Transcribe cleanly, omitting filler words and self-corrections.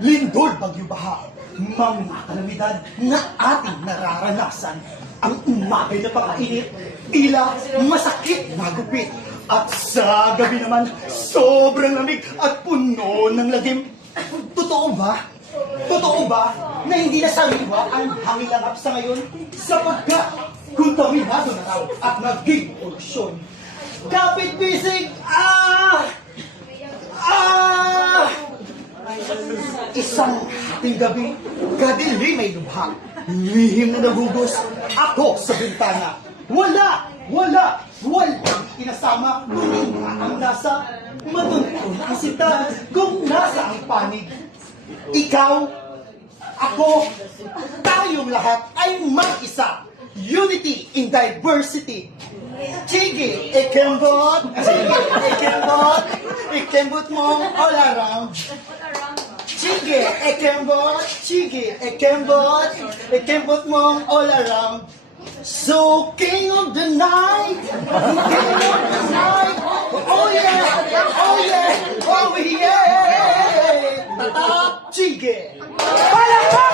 lindol, bagyo baha, mga kalamidad na ating nararanasan. Ang umagay na pakainit, tila masakit na gupit. At sa gabi naman, sobrang lamig at puno ng lagim. Totoo ba? Totoo ba na hindi na sariwa ang hangilangap sa ngayon? Sapagkat kontaminado na raw at naging polusyon. Kapit bisig! Isang hating gabi, kadili may lubhang, lihim na nagugos, ako sa bintana. Walang inasama, kuning ang nasa, matuntun ang sinta, kung nasa ang panig. Ikaw, ako, tayong lahat ay mag-isa. Unity in diversity. Sige, ikembot mong all around. Sige, ikembot mong all around. So, king of the night, oh yeah, tatap, sige. Palakpak!